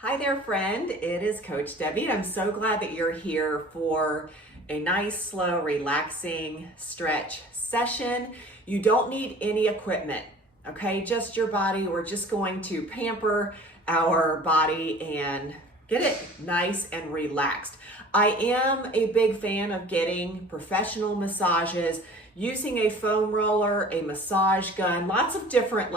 Hi there, friend. It is Coach Debbie, and I'm so glad that you're here for a nice, slow, relaxing stretch session. You don't need any equipment, okay? Just your body. We're just going to pamper our body and get it nice and relaxed. I am a big fan of getting professional massages, using a foam roller, a massage gun, lots of different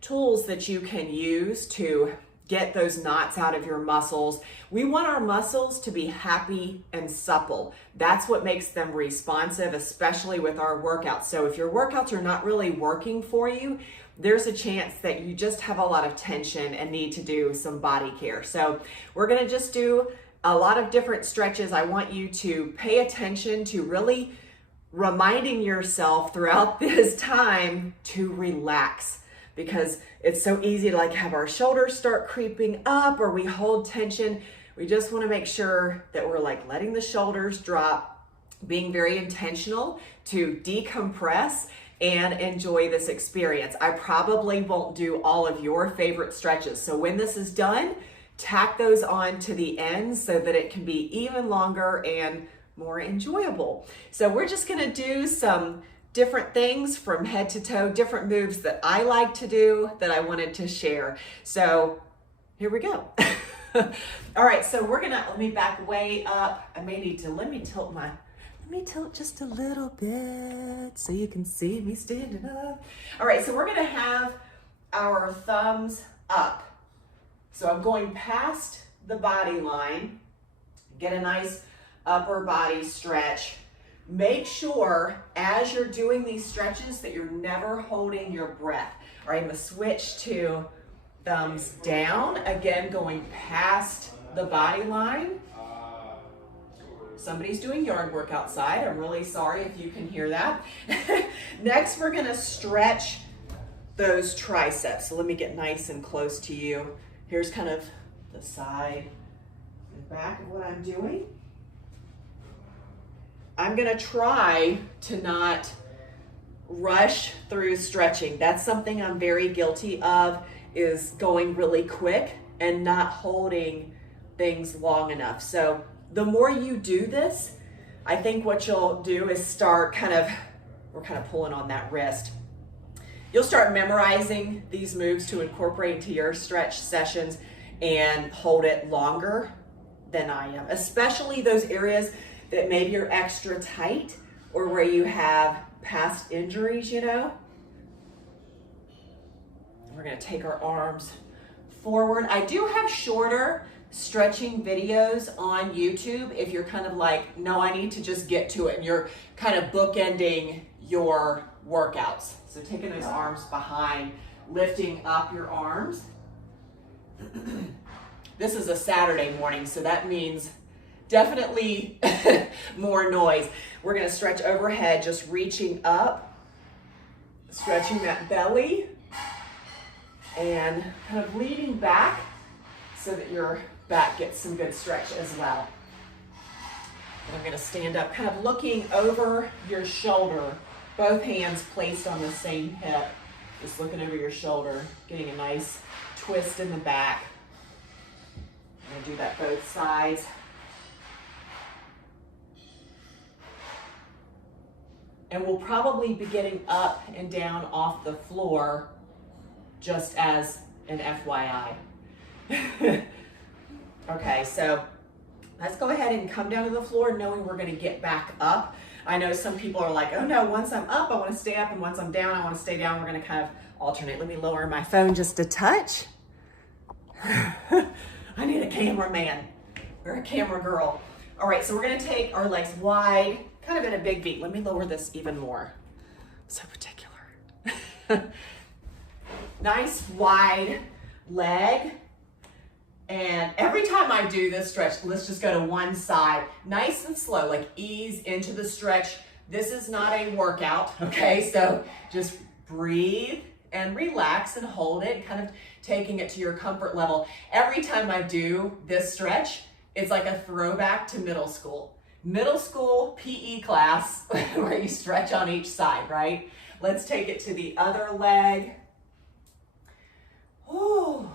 tools that you can use to get those knots out of your muscles. We want our muscles to be happy and supple. That's what makes them responsive, especially with our workouts. So if your workouts are not really working for you, there's a chance that you just have a lot of tension and need to do some body care. So we're gonna just do a lot of different stretches. I want you to pay attention to really reminding yourself throughout this time to relax, because it's so easy to have our shoulders start creeping up or we hold tension. We just want to make sure that we're letting the shoulders drop, being very intentional to decompress and enjoy this experience. I probably won't do all of your favorite stretches. So when this is done, tack those on to the end so that it can be even longer and more enjoyable. So we're just going to do some different things from head to toe, different moves that I like to do that I wanted to share. So here we go. All right, so let me back way up. I may need to, let me tilt just a little bit so you can see me standing up. All right, so we're gonna have our thumbs up. So I'm going past the body line, get a nice upper body stretch. Make sure as you're doing these stretches that you're never holding your breath. All right, I'm gonna switch to thumbs down, again going past the body line. Somebody's doing yard work outside. I'm really sorry if you can hear that. Next, we're gonna stretch those triceps. So let me get nice and close to you. Here's kind of the side and back of what I'm doing. I'm gonna try to not rush through stretching. That's something I'm very guilty of, is going really quick and not holding things long enough. So the more you do this, I think what you'll do is start we're kind of pulling on that wrist. You'll start memorizing these moves to incorporate into your stretch sessions and hold it longer than I am, especially those areas that maybe are extra tight or where you have past injuries, We're gonna take our arms forward. I do have shorter stretching videos on YouTube if you're no, I need to just get to it, and you're kind of bookending your workouts. So taking those arms behind, lifting up your arms. This is a Saturday morning, so that means definitely more noise. We're gonna stretch overhead, just reaching up, stretching that belly, and kind of leaning back so that your back gets some good stretch as well. And I'm gonna stand up, kind of looking over your shoulder, both hands placed on the same hip, just looking over your shoulder, getting a nice twist in the back. I'm gonna do that both sides. And we'll probably be getting up and down off the floor, just as an FYI. Okay, so let's go ahead and come down to the floor knowing we're gonna get back up. I know some people are like, oh no, once I'm up, I wanna stay up, and once I'm down, I wanna stay down. We're gonna kind of alternate. Let me lower my phone just a touch. I need a cameraman or a camera girl. All right, so we're gonna take our legs wide, kind of in a big V. Let me lower this even more. So particular. Nice wide leg. And every time I do this stretch, let's just go to one side, nice and slow, ease into the stretch. This is not a workout, okay? So just breathe and relax and hold it, kind of taking it to your comfort level. Every time I do this stretch, it's like a throwback to middle school. Middle school PE class where you stretch on each side, right? Let's take it to the other leg. Ooh.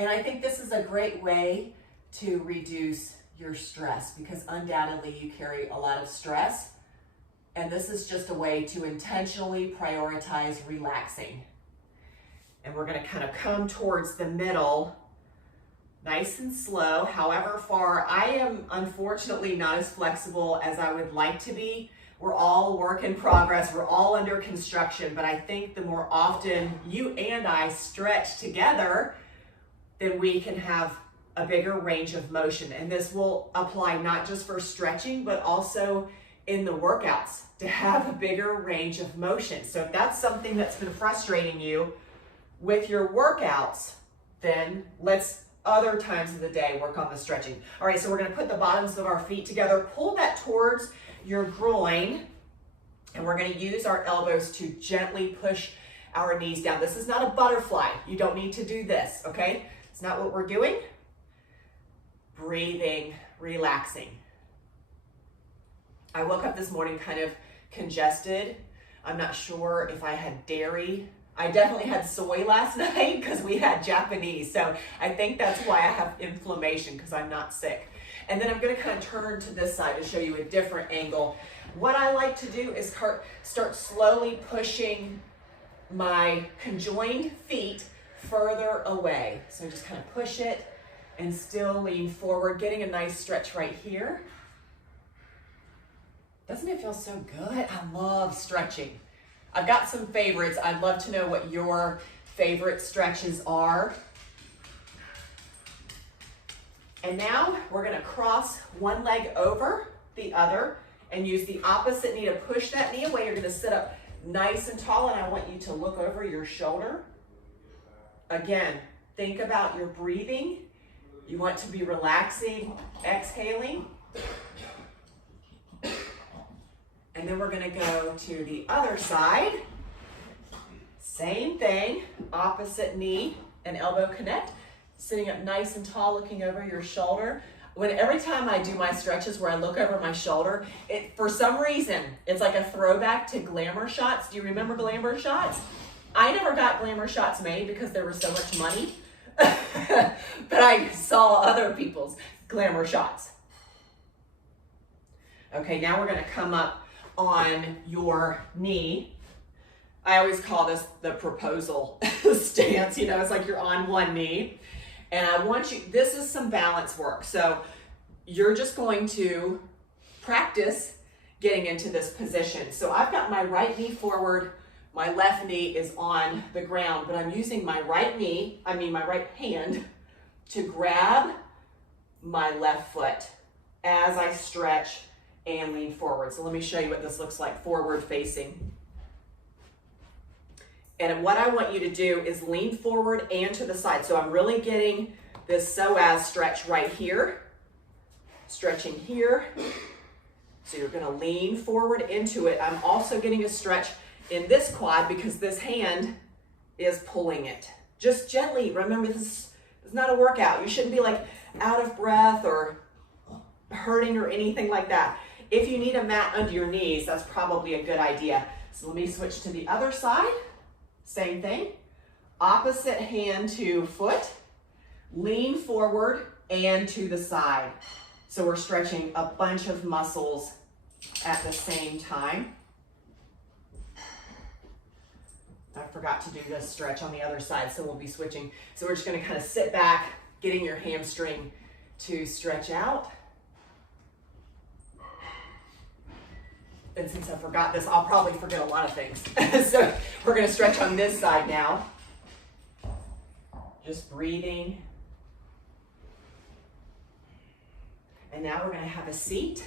And I think this is a great way to reduce your stress because undoubtedly you carry a lot of stress. And this is just a way to intentionally prioritize relaxing. And we're gonna kind of come towards the middle, nice and slow, however far. I am unfortunately not as flexible as I would like to be. We're all work in progress, we're all under construction, but I think the more often you and I stretch together, then we can have a bigger range of motion. And this will apply not just for stretching, but also in the workouts to have a bigger range of motion. So if that's something that's been frustrating you with your workouts, then let's other times of the day work on the stretching. All right, so we're gonna put the bottoms of our feet together, pull that towards your groin, and we're gonna use our elbows to gently push our knees down. This is not a butterfly. You don't need to do this, okay? It's not what we're doing. Breathing, relaxing. I woke up this morning kind of congested. I'm not sure if I had dairy. I definitely had soy last night because we had Japanese. So I think that's why I have inflammation because I'm not sick. And then I'm gonna kind of turn to this side to show you a different angle. What I like to do is start slowly pushing my conjoined feet further away. So just kind of push it and still lean forward, getting a nice stretch right here. Doesn't it feel so good? I love stretching. I've got some favorites. I'd love to know what your favorite stretches are. And now we're gonna cross one leg over the other and use the opposite knee to push that knee away. You're gonna sit up nice and tall, and I want you to look over your shoulder. Again, think about your breathing. You want to be relaxing, exhaling. And then we're gonna go to the other side. Same thing, opposite knee and elbow connect. Sitting up nice and tall, looking over your shoulder. Every time I do my stretches where I look over my shoulder, for some reason, it's like a throwback to glamour shots. Do you remember glamour shots? I never got glamour shots made because there was so much money, but I saw other people's glamour shots. Okay, now we're gonna come up on your knee. I always call this the proposal stance. You know, it's like you're on one knee. And I want you, this is some balance work. So you're just going to practice getting into this position. So I've got my right knee forward, my left knee is on the ground, but I'm using my right hand to grab my left foot as I stretch and lean forward. So let me show you what this looks like forward facing. And what I want you to do is lean forward and to the side. So I'm really getting this psoas stretch right here, stretching here. So you're gonna lean forward into it. I'm also getting a stretch in this quad because this hand is pulling it. Just gently, remember this is not a workout. You shouldn't be like out of breath or hurting or anything like that. If you need a mat under your knees, that's probably a good idea. So let me switch to the other side. Same thing, opposite hand to foot, lean forward and to the side. So we're stretching a bunch of muscles at the same time. I forgot to do this stretch on the other side, so we'll be switching. So we're just gonna kind of sit back, getting your hamstring to stretch out. And since I forgot this, I'll probably forget a lot of things. So we're gonna stretch on this side now. Just breathing. And now we're gonna have a seat.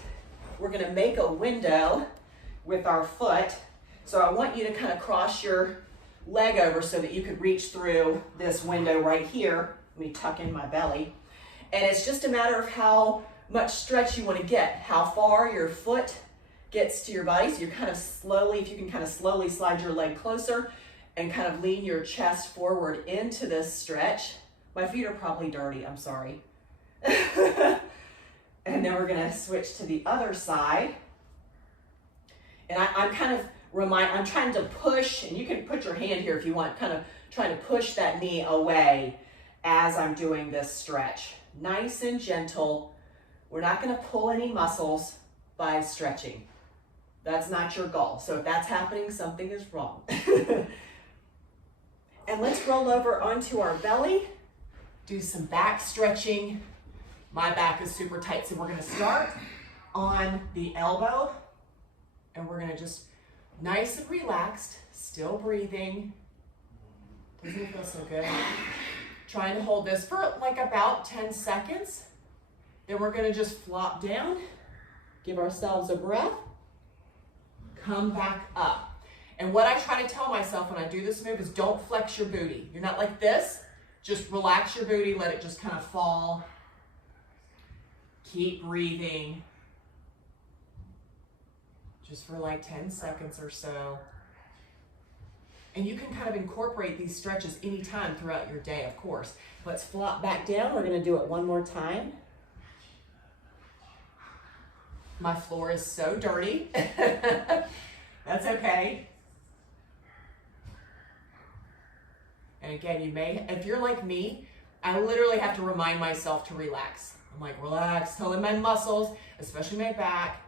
We're gonna make a window with our foot. So I want you to kind of cross your leg over so that you could reach through this window right here. Let me tuck in my belly. And it's just a matter of how much stretch you want to get, how far your foot gets to your body. So you're kind of slowly, if you can kind of slowly slide your leg closer and kind of lean your chest forward into this stretch. My feet are probably dirty, I'm sorry. And then we're gonna switch to the other side. And I'm kind of I'm trying to push, and you can put your hand here if you want, kind of trying to push that knee away as I'm doing this stretch. Nice and gentle. We're not gonna pull any muscles by stretching. That's not your goal. So if that's happening, something is wrong. And let's roll over onto our belly. Do some back stretching. My back is super tight, so we're gonna start on the elbow, and we're gonna just nice and relaxed, still breathing. Doesn't it feel so good? Trying to hold this for like about 10 seconds. Then we're gonna just flop down, give ourselves a breath, come back up. And what I try to tell myself when I do this move is don't flex your booty. You're not like this. Just relax your booty, let it just kind of fall. Keep breathing. Just for like 10 seconds or so. And you can kind of incorporate these stretches anytime throughout your day, of course. Let's flop back down. We're gonna do it one more time. My floor is so dirty. That's okay. And again, you may, if you're like me, I literally have to remind myself to relax. I'm like, relax, telling my muscles, especially my back,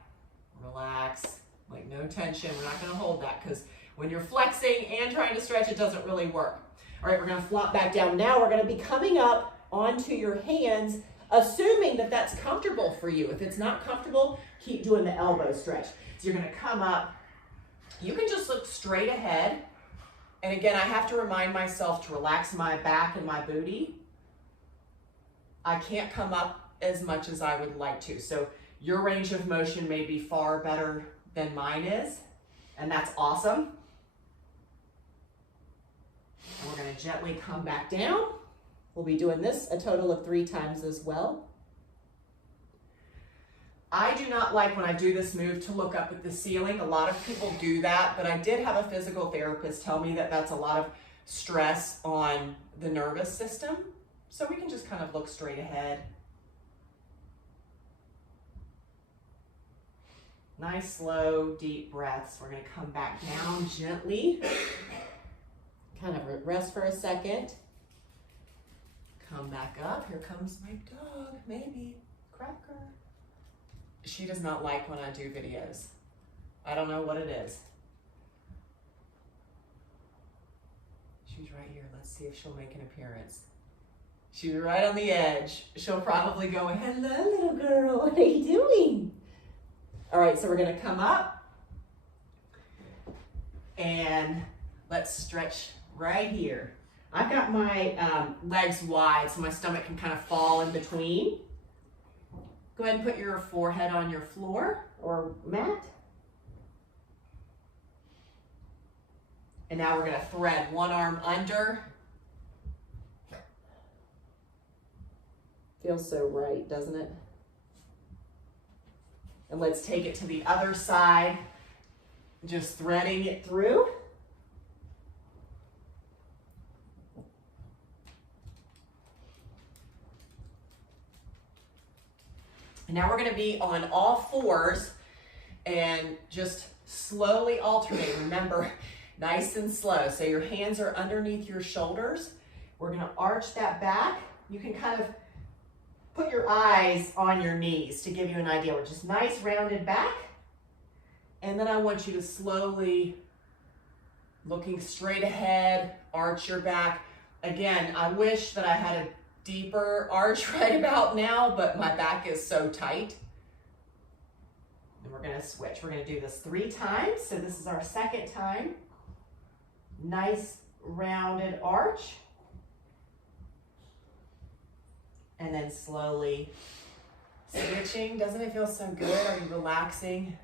relax, like no tension. We're not gonna hold that because when you're flexing and trying to stretch, it doesn't really work. All right, we're gonna flop back down. Now we're gonna be coming up onto your hands, assuming that that's comfortable for you. If it's not comfortable, keep doing the elbow stretch. So you're gonna come up. You can just look straight ahead. And again, I have to remind myself to relax my back and my booty. I can't come up as much as I would like to. So your range of motion may be far better than mine is, and that's awesome. And we're gonna gently come back down. We'll be doing this a total of 3 times as well. I do not like when I do this move to look up at the ceiling. A lot of people do that, but I did have a physical therapist tell me that that's a lot of stress on the nervous system. So we can just kind of look straight ahead. Nice, slow, deep breaths. We're gonna come back down gently. Kind of rest for a second. Come back up. Here comes my dog, maybe. Cracker. She does not like when I do videos. I don't know what it is. She's right here. Let's see if she'll make an appearance. She's right on the edge. She'll probably go, hello, little girl. What are you doing? All right, so we're going to come up. And let's stretch right here. I've got my legs wide, so my stomach can kind of fall in between. Go ahead and put your forehead on your floor or mat. And now we're going to thread one arm under. Feels so right, doesn't it? And let's take it to the other side, just threading it through. And now we're going to be on all fours and just slowly alternate. Remember, nice and slow. So your hands are underneath your shoulders. We're going to arch that back. You can kind of put your eyes on your knees to give you an idea. We're just nice rounded back. And then I want you to slowly, looking straight ahead, arch your back. Again, I wish that I had a deeper arch right about now, but my back is so tight. And we're gonna switch. We're gonna do this 3 times. So this is our second time. Nice rounded arch. And then slowly switching. Doesn't it feel so good? Are you relaxing?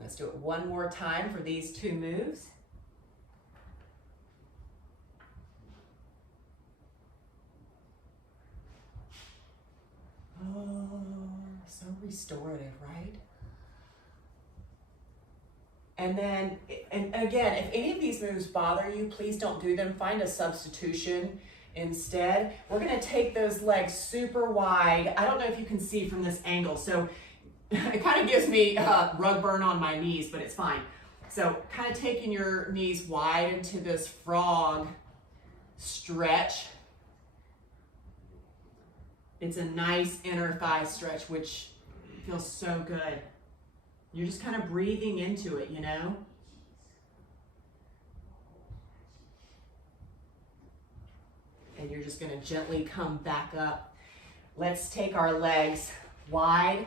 Let's do it one more time for these 2 moves. Oh, so restorative, right? And then, and again, if any of these moves bother you, please don't do them. Find a substitution instead. We're gonna take those legs super wide. I don't know if you can see from this angle, so it kind of gives me rug burn on my knees, but it's fine. So kind of taking your knees wide into this frog stretch. It's a nice inner thigh stretch, which feels so good. You're just kind of breathing into it, you know? And you're just gonna gently come back up. Let's take our legs wide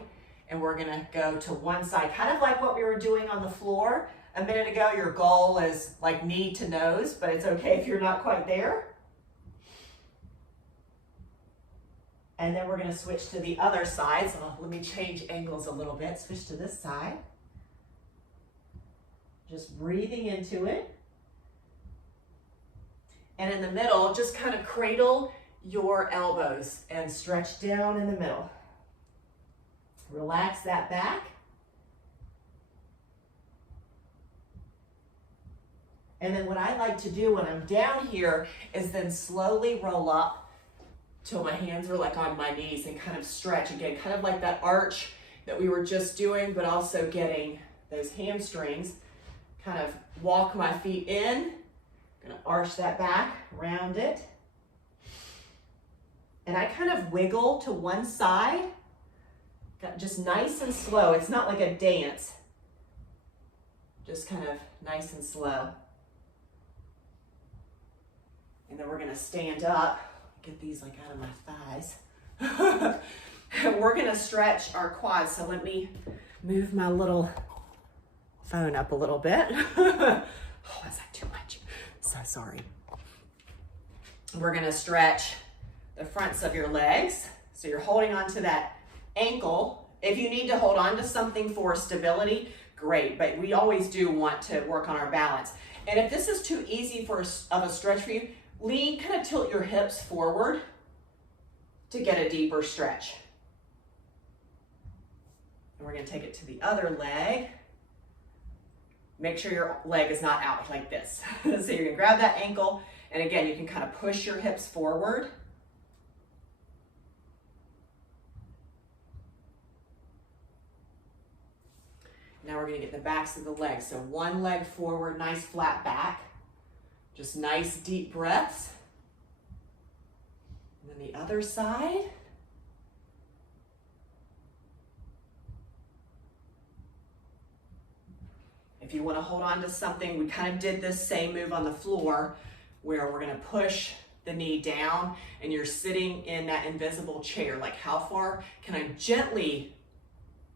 and we're gonna go to one side, kind of like what we were doing on the floor a minute ago. Your goal is like knee to nose, but it's okay if you're not quite there. And then we're gonna switch to the other side. So let me change angles a little bit. Switch to this side. Just breathing into it. And in the middle, just kind of cradle your elbows and stretch down in the middle. Relax that back. And then what I like to do when I'm down here is then slowly roll up till my hands are like on my knees and kind of stretch again, kind of like that arch that we were just doing, but also getting those hamstrings. Kind of walk my feet in, gonna arch that back, round it. And I kind of wiggle to one side, just nice and slow. It's not like a dance, just kind of nice and slow. And then we're gonna stand up, get these like out of my thighs. And we're gonna stretch our quads. So let me move my little phone up a little bit. Oh, is that too much? So sorry. We're gonna stretch the fronts of your legs. So you're holding on to that ankle. If you need to hold on to something for stability, great, but we always do want to work on our balance. And if this is too easy of a stretch for you, lean, kind of tilt your hips forward to get a deeper stretch. And we're gonna take it to the other leg. Make sure your leg is not out like this. So you're gonna grab that ankle, and again, you can kind of push your hips forward. Now we're gonna get the backs of the legs. So one leg forward, nice flat back. Just nice deep breaths. And then the other side. If you want to hold on to something, we kind of did this same move on the floor where we're going to push the knee down and you're sitting in that invisible chair. Like, how far can I gently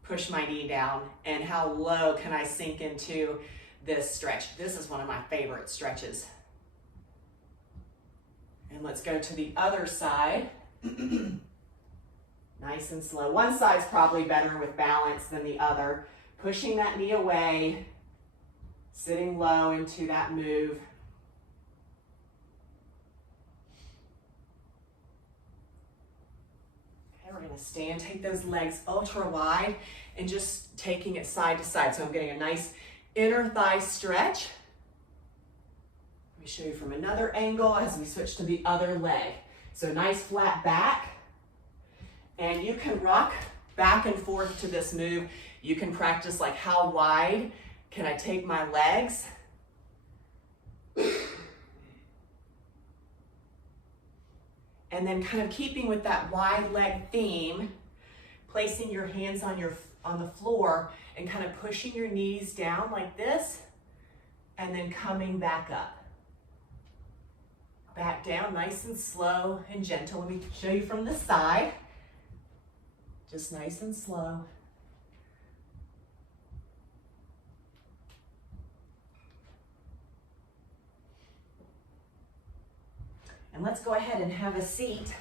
push my knee down and how low can I sink into this stretch? This is one of my favorite stretches. And let's go to the other side. Nice and slow. One side's probably better with balance than the other. Pushing that knee away, sitting low into that move. Okay, we're gonna stand, take those legs ultra wide and just taking it side to side. So I'm getting a nice inner thigh stretch. Let me show you from another angle as we switch to the other leg. So nice flat back. And you can rock back and forth to this move. You can practice like, how wide can I take my legs? And then kind of keeping with that wide leg theme, placing your hands on the floor and kind of pushing your knees down like this, and then coming back up. Back down, nice and slow and gentle. Let me show you from the side. Just nice and slow. And let's go ahead and have a seat.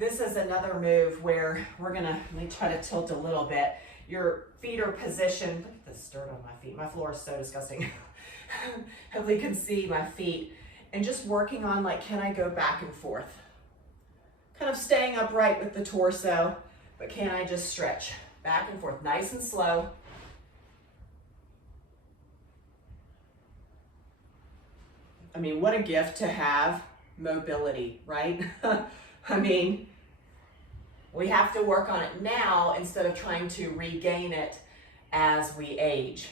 This is another move where we're gonna, let me try to tilt a little bit. Your feet are positioned, look at this dirt on my feet. My floor is so disgusting. Hopefully you can see my feet. And just working on like, can I go back and forth? Kind of staying upright with the torso, but can I just stretch back and forth, nice and slow. I mean, what a gift to have mobility, right? I mean, we have to work on it now instead of trying to regain it as we age.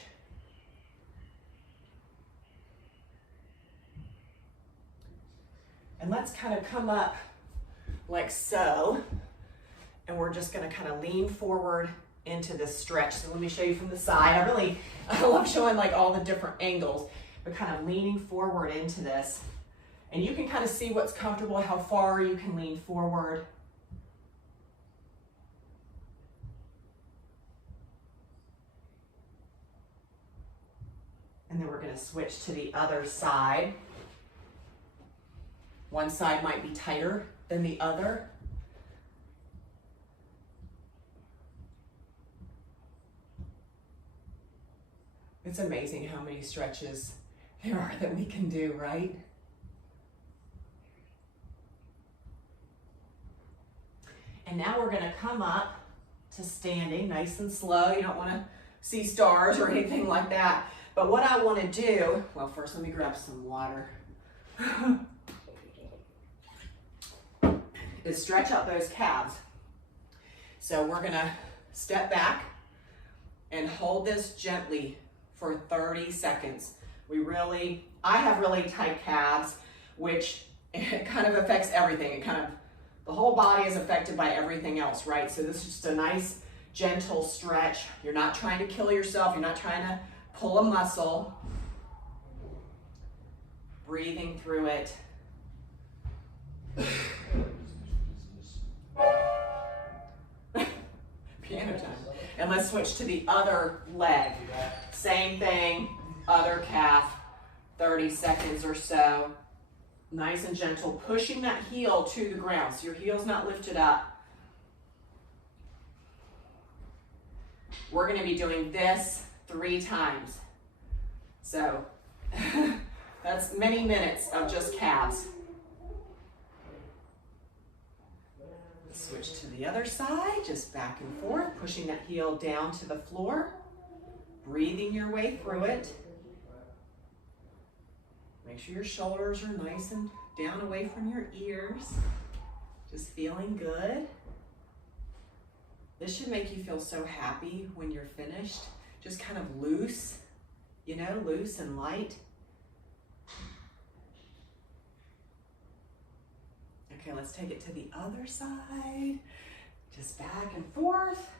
And let's kind of come up like so. And we're just gonna kind of lean forward into this stretch. So let me show you from the side. I love showing like all the different angles, but kind of leaning forward into this. And you can kind of see what's comfortable, how far you can lean forward. And then we're going to switch to the other side. One side might be tighter than the other. It's amazing how many stretches there are that we can do, right? And now we're going to come up to standing nice and slow. You don't want to see stars or anything like that. But what I want to do, well, first let me grab some water, is stretch out those calves. So we're going to step back and hold this gently for 30 seconds. I have really tight calves, which it kind of affects everything. The whole body is affected by everything else, right? So this is just a nice, gentle stretch. You're not trying to kill yourself. You're not trying to pull a muscle. Breathing through it. Piano time. And let's switch to the other leg. Same thing, other calf, 30 seconds or so. Nice and gentle, pushing that heel to the ground. So your heel's not lifted up. We're going to be doing this 3 times. So that's many minutes of just calves. Switch to the other side, just back and forth, pushing that heel down to the floor, breathing your way through it. Make sure your shoulders are nice and down away from your ears. Just feeling good. This should make you feel so happy when you're finished. Just kind of loose, you know, loose and light. Okay, let's take it to the other side. Just back and forth.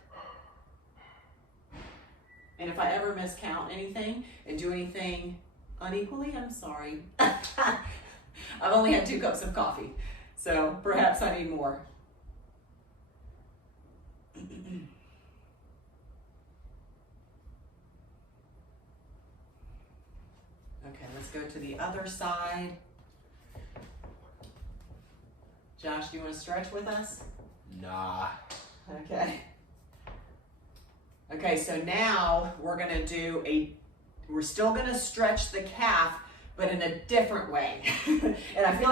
And if I ever miscount anything and do anything unequally, I'm sorry. I've only had 2 cups of coffee, so perhaps I need more. Okay, let's go to the other side. Josh, do you want to stretch with us? Nah. Okay. Okay, so now we're gonna do we're still gonna stretch the calf, but in a different way. And I feel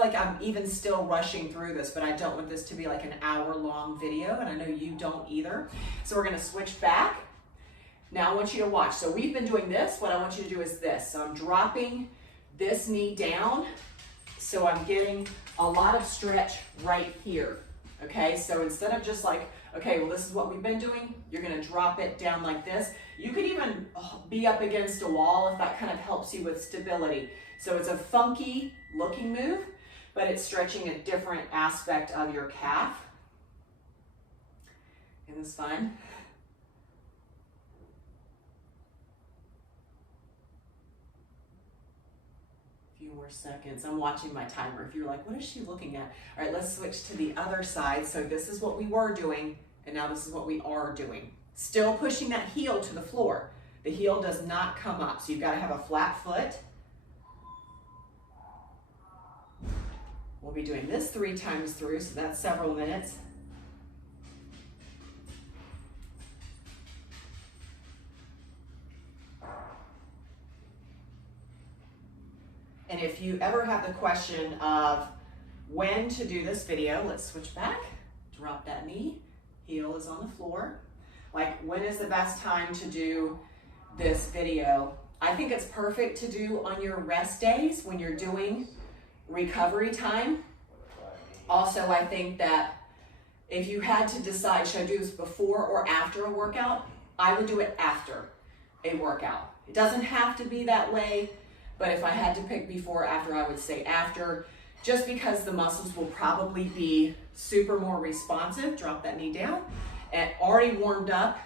like I'm even still rushing through this, but I don't want this to be like an hour-long video, and I know you don't either. So we're gonna switch back. Now I want you to watch. So we've been doing this. What I want you to do is this. So I'm dropping this knee down, so I'm getting a lot of stretch right here. Okay, so instead of just like, okay, well, this is what we've been doing, you're gonna drop it down like this. You could even be up against a wall if that kind of helps you with stability. So it's a funky looking move, but it's stretching a different aspect of your calf. Isn't this fun? Few more seconds. I'm watching my timer. If you're like, what is she looking at? All right, let's switch to the other side. So this is what we were doing, and now this is what we are doing. Still pushing that heel to the floor. The heel does not come up, so you've got to have a flat foot. We'll be doing this 3 times through, so that's several minutes. And if you ever have the question of when to do this video, let's switch back, drop that knee, heel is on the floor. Like, when is the best time to do this video? I think it's perfect to do on your rest days when you're doing recovery time. Also, I think that if you had to decide, should I do this before or after a workout? I would do it after a workout. It doesn't have to be that way, but if I had to pick before or after, I would say after, just because the muscles will probably be super more responsive. Drop that knee down, and already warmed up,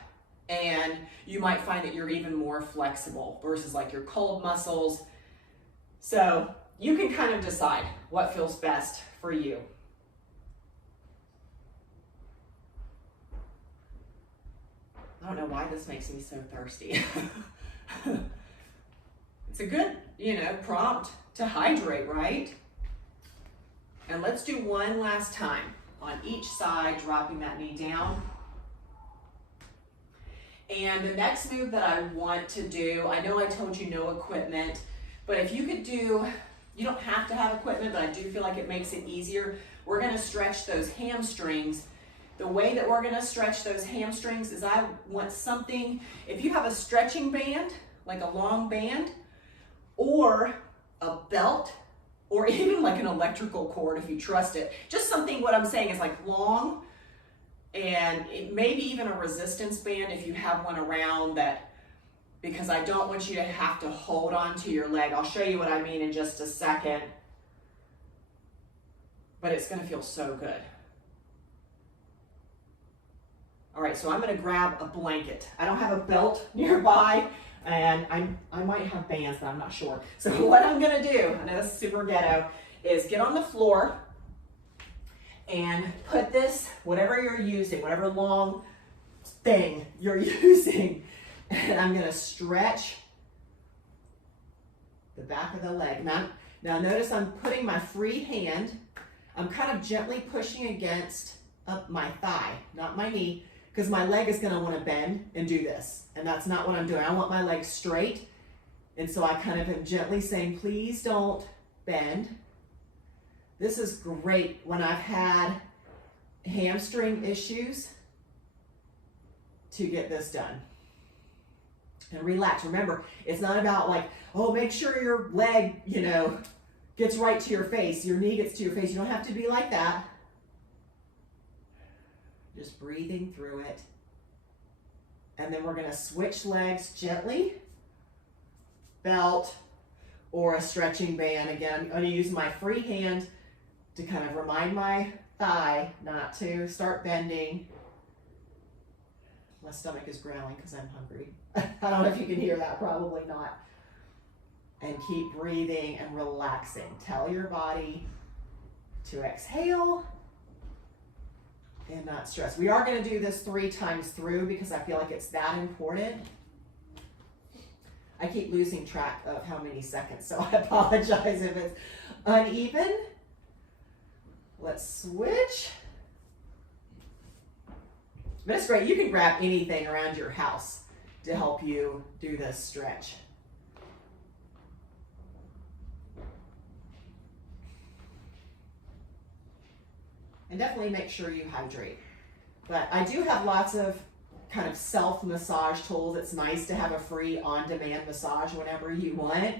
and you might find that you're even more flexible versus like your cold muscles. So you can kind of decide what feels best for you. I don't know why this makes me so thirsty. It's a good, prompt to hydrate, right? And let's do one last time on each side, dropping that knee down. And the next move that I want to do, I know I told you no equipment, but if you could do, you don't have to have equipment, but I do feel like it makes it easier. We're gonna stretch those hamstrings. The way that we're gonna stretch those hamstrings is I want something, if you have a stretching band, like a long band, or a belt, or even like an electrical cord if you trust it. Just something, what I'm saying is like long, and maybe even a resistance band if you have one around that, because I don't want you to have to hold on to your leg. I'll show you what I mean in just a second, but it's gonna feel so good. All right, so I'm gonna grab a blanket. I don't have a belt nearby, and I might have bands, but I'm not sure. So what I'm gonna do, I know this is super ghetto, is get on the floor and put this, whatever you're using, whatever long thing you're using, and I'm gonna stretch the back of the leg. Now notice I'm putting my free hand, I'm kind of gently pushing against up my thigh, not my knee, because my leg is gonna wanna bend and do this. And that's not what I'm doing. I want my leg straight. And so I kind of am gently saying, please don't bend. This is great when I've had hamstring issues to get this done. And relax. Remember, it's not about like, oh, make sure your leg, gets right to your face. Your knee gets to your face. You don't have to be like that. Just breathing through it. And then we're gonna switch legs gently. Belt or a stretching band. Again, I'm gonna use my free hand to kind of remind my thigh not to start bending. My stomach is growling because I'm hungry. I don't know if you can hear that, probably not. And keep breathing and relaxing. Tell your body to exhale and not stress. We are going to do this 3 times through because I feel like it's that important. I keep losing track of how many seconds, so I apologize if it's uneven. Let's switch. But it's great. You can grab anything around your house to help you do this stretch. And definitely make sure you hydrate. But I do have lots of kind of self-massage tools. It's nice to have a free on-demand massage whenever you want.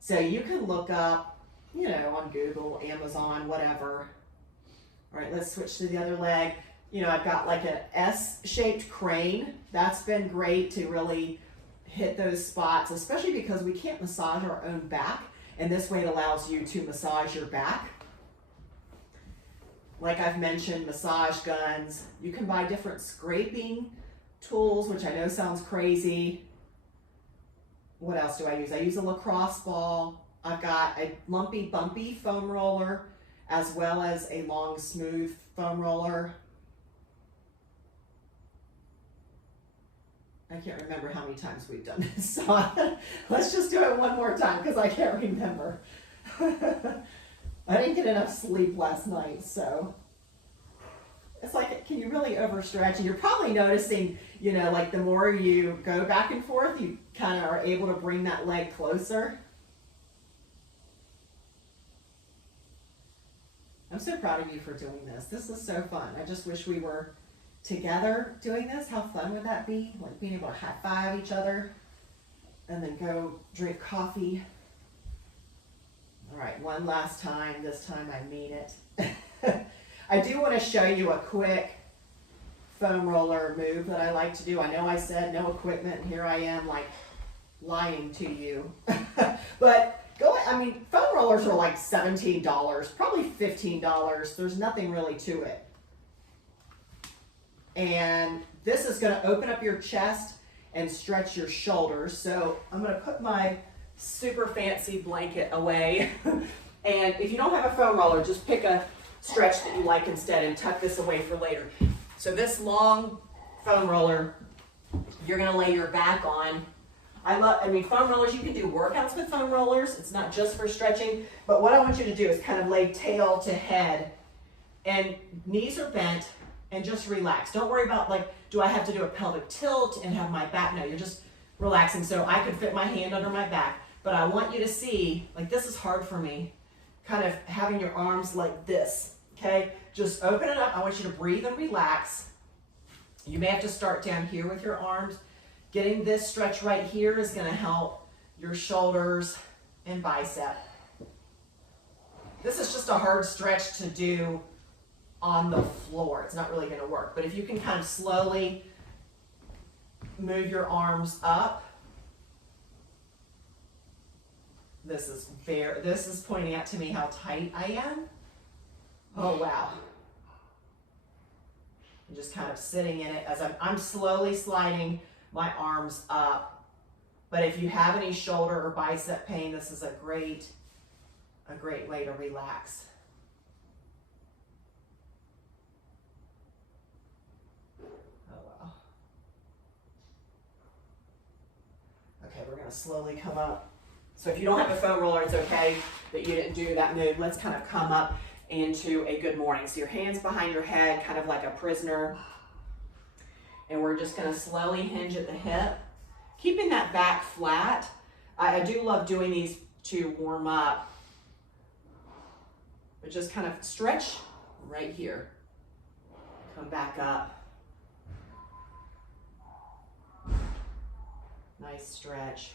So you can look up, on Google, Amazon, whatever. All right, let's switch to the other leg. I've got like an S-shaped crane. That's been great to really hit those spots, especially because we can't massage our own back. And this way it allows you to massage your back. Like I've mentioned, massage guns. You can buy different scraping tools, which I know sounds crazy. What else do I use? I use a lacrosse ball. I've got a lumpy, bumpy foam roller, as well as a long, smooth foam roller. I can't remember how many times we've done this, so let's just do it one more time because I can't remember. I didn't get enough sleep last night, so it's like, can you really overstretch? And you're probably noticing, like the more you go back and forth, you kind of are able to bring that leg closer. I'm so proud of you for doing this. This is so fun. I just wish we were together doing this. How fun would that be? Like being able to high five each other and then go drink coffee. All right, one last time. This time I mean it. I do want to show you a quick foam roller move that I like to do. I know I said no equipment, and here I am like lying to you. But Foam rollers are like $17, probably $15. There's nothing really to it. And this is going to open up your chest and stretch your shoulders. So I'm going to put my super fancy blanket away. And if you don't have a foam roller, just pick a stretch that you like instead and tuck this away for later. So this long foam roller, you're going to lay your back on. Foam rollers, you can do workouts with foam rollers. It's not just for stretching, but what I want you to do is kind of lay tail to head and knees are bent and just relax. Don't worry about like, do I have to do a pelvic tilt and have my back? No, you're just relaxing. So I could fit my hand under my back, but I want you to see, like this is hard for me, kind of having your arms like this, okay? Just open it up. I want you to breathe and relax. You may have to start down here with your arms. Getting this stretch right here is gonna help your shoulders and bicep. This is just a hard stretch to do on the floor. It's not really gonna work, but if you can kind of slowly move your arms up, this is pointing out to me how tight I am. Oh, wow. I'm just kind of sitting in it as I'm slowly sliding my arms up. But if you have any shoulder or bicep pain, this is a great way to relax. Oh, wow. Okay, we're gonna slowly come up. So if you don't have a foam roller, it's okay that you didn't do that move. Let's kind of come up into a good morning. So your hands behind your head, kind of like a prisoner. And we're just gonna slowly hinge at the hip, keeping that back flat. I do love doing these to warm up, but just kind of stretch right here. Come back up. Nice stretch.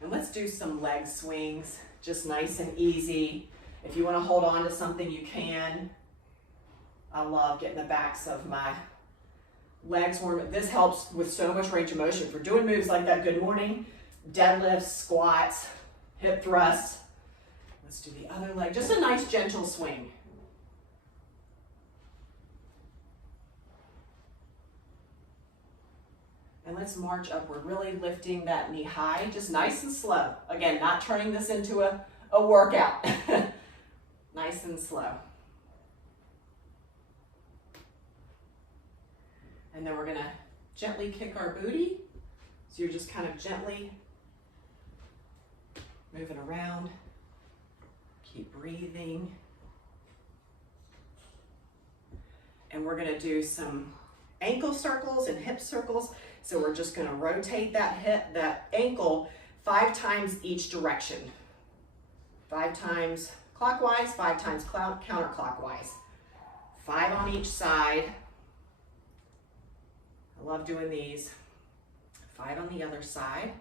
And let's do some leg swings, just nice and easy. If you want to hold on to something, you can. I love getting the backs of my legs warm. This helps with so much range of motion. For doing moves like that, good morning, deadlifts, squats, hip thrusts. Let's do the other leg. Just a nice gentle swing. And let's march upward, really lifting that knee high, just nice and slow. Again, not turning this into a workout. Nice and slow. And then we're gonna gently kick our booty. So you're just kind of gently moving around. Keep breathing. And we're gonna do some ankle circles and hip circles. So we're just gonna rotate that ankle 5 times each direction. 5 times clockwise, 5 times counterclockwise. 5 on each side. I love doing these. 5 on the other side.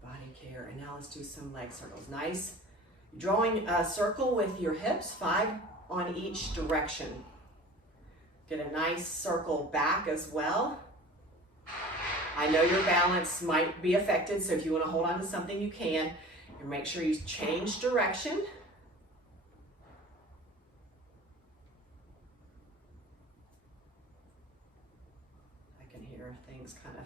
Body care. And now let's do some leg circles. Nice. Drawing a circle with your hips, 5 on each direction. Get a nice circle back as well. I know your balance might be affected, so if you want to hold on to something, you can. And make sure you change direction. I can hear things kind of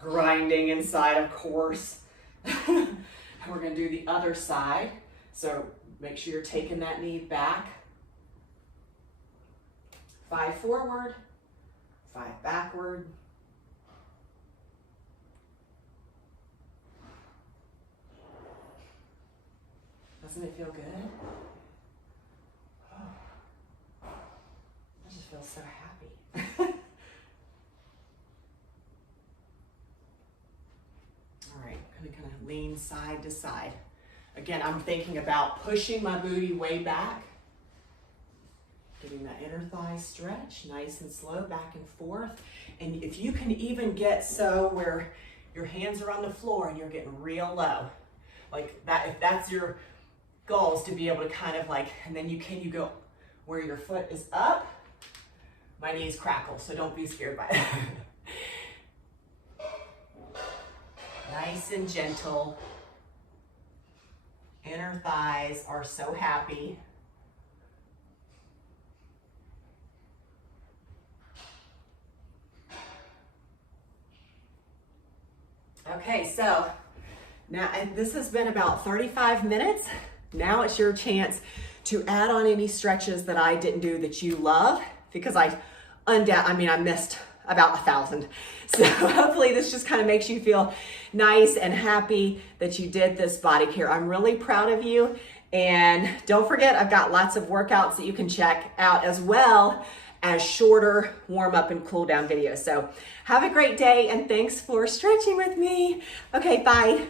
grinding inside, of course. And we're going to do the other side. So make sure you're taking that knee back. 5 forward, 5 backward. Doesn't it feel good? Oh, I just feel so happy. All right, I'm gonna kind of lean side to side. Again, I'm thinking about pushing my booty way back. Getting that inner thigh stretch, nice and slow, back and forth. And if you can even get so where your hands are on the floor and you're getting real low, like that, if that's your goal, is to be able to kind of like, and then you go where your foot is up, My knees crackle, so don't be scared by it. Nice and gentle. Inner thighs are so happy. Okay, so now, and this has been about 35 minutes. Now it's your chance to add on any stretches that I didn't do that you love, because I missed about 1,000. So hopefully this just kind of makes you feel nice and happy that you did this body care. I'm really proud of you. And don't forget, I've got lots of workouts that you can check out, as well as shorter warm up and cool down videos. So have a great day, and thanks for stretching with me. Okay, bye.